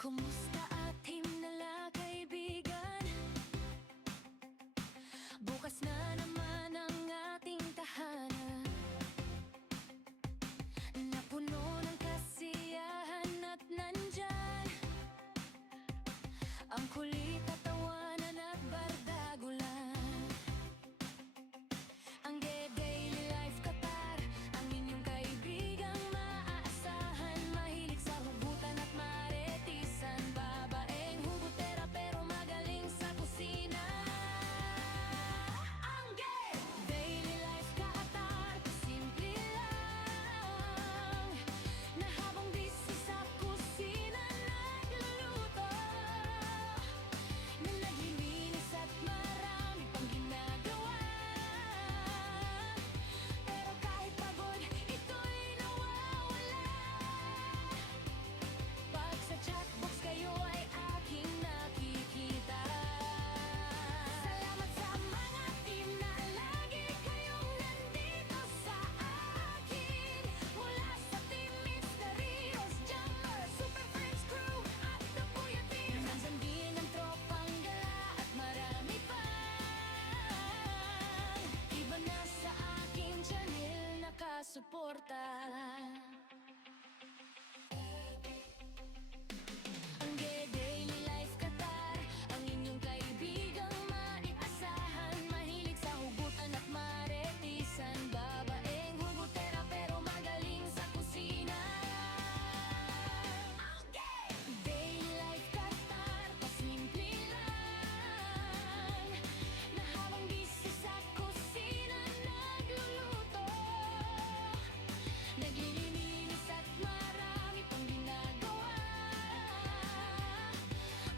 Kumusta ating nala kaibigan? Bukas na naman ang ating tahanan, napuno ng kasiyahan at nandyan ang kulit at tawanan at bardagulan. Ang Daily Life Qatar, ang inyong kaibigang maaasahan, mahilig sa hugutan at maretisan, babaeng hugutera pero magaling sa kusina. Ang Daily Life Qatar, simple lang, na habang busy sa kusina nagluluto, na naglilinis at marami pang ginagawa. Pero kahit pagod, ito'y nawawala pag sa chatbox kayo ay aking nakikita. Salamat sa mga team na lagi kayong nandito sa akin, mula sa Team Mysterious, Jammer, Super Friends Crew at The Puyatin. Nandyan din ang tropang gala at marami pa. Iba na sa aking channel nakasuporta. Ang Daily Life Qatar, ang inyong kaibigang maiasahan, mahilig sa hugutan at maretisan, babaeng hugutera pero magaling sa kusina. Ang Daily Life Qatar, pasimple lang, na habang busy sa kusina nagluluto, naglilinis at marami pang ginagawa.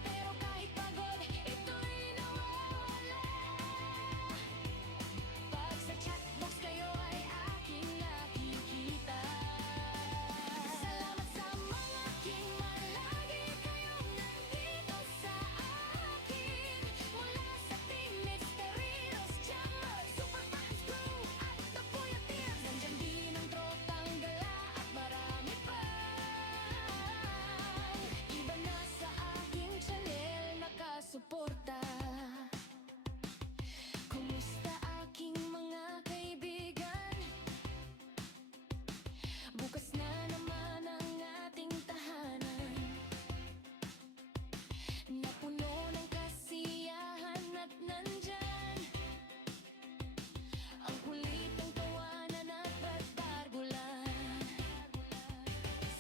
Pero kahit pagod, ito'y nawawala pag sa chatbox kayo ay aking nakikita. Salamat sa mga king, lagi kayong nandito sa akin, mula sa Team Mysterious, Jammer, Super Fans Crew at The Puyatin. Nandyan din ang tropang gala at marami pa. Iba na sa aking channel nakasuporta. Kumusta aking mga kaibigan? Bukas na naman ang ating tahanan, napuno ng kasiyahan at nandyan ang kulit ng tawanan at bardagulan.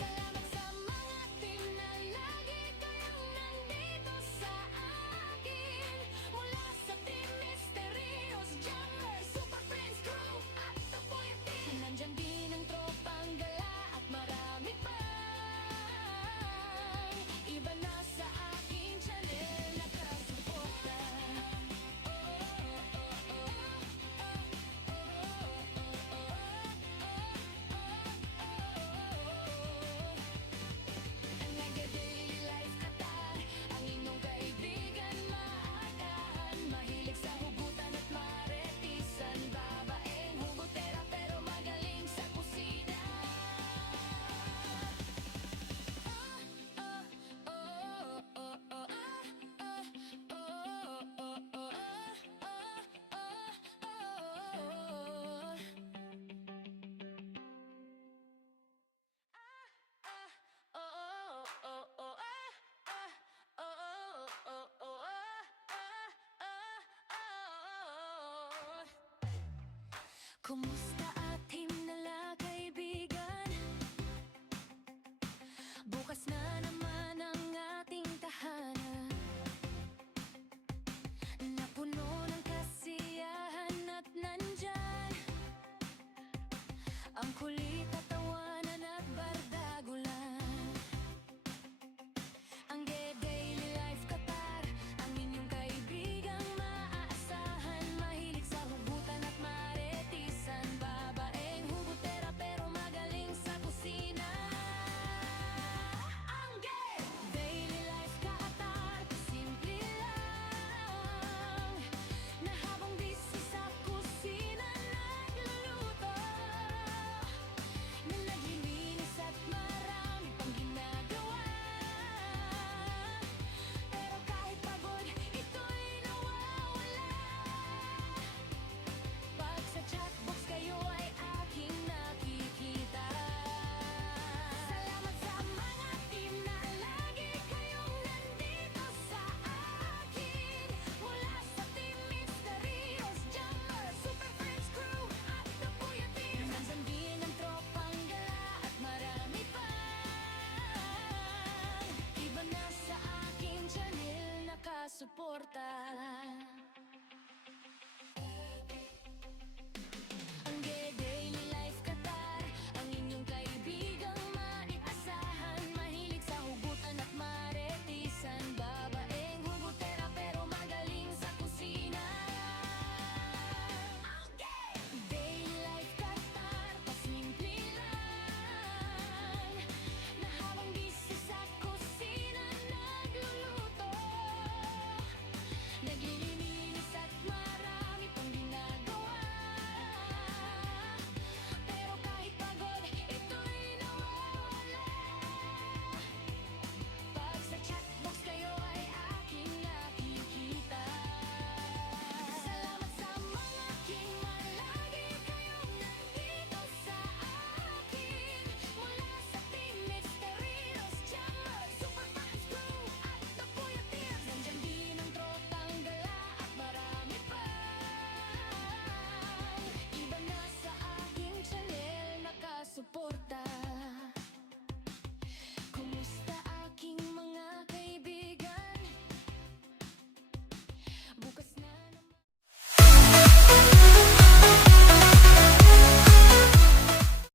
Salamat sa mga team na lagi kayong nandito sa akin, mula sa Team Mysterious, Jammer, Super Friends Crew at The Puyatin. Nandyan din ang tropang gala at marami pa. Iba na sa aking channel nakasuporta. Ang Daily Life Qatar, ang inyong kaibigan maagahan, mahilig sa hugutan at maretisan, babaeng hugutera pero magaling sa kusina. Kumusta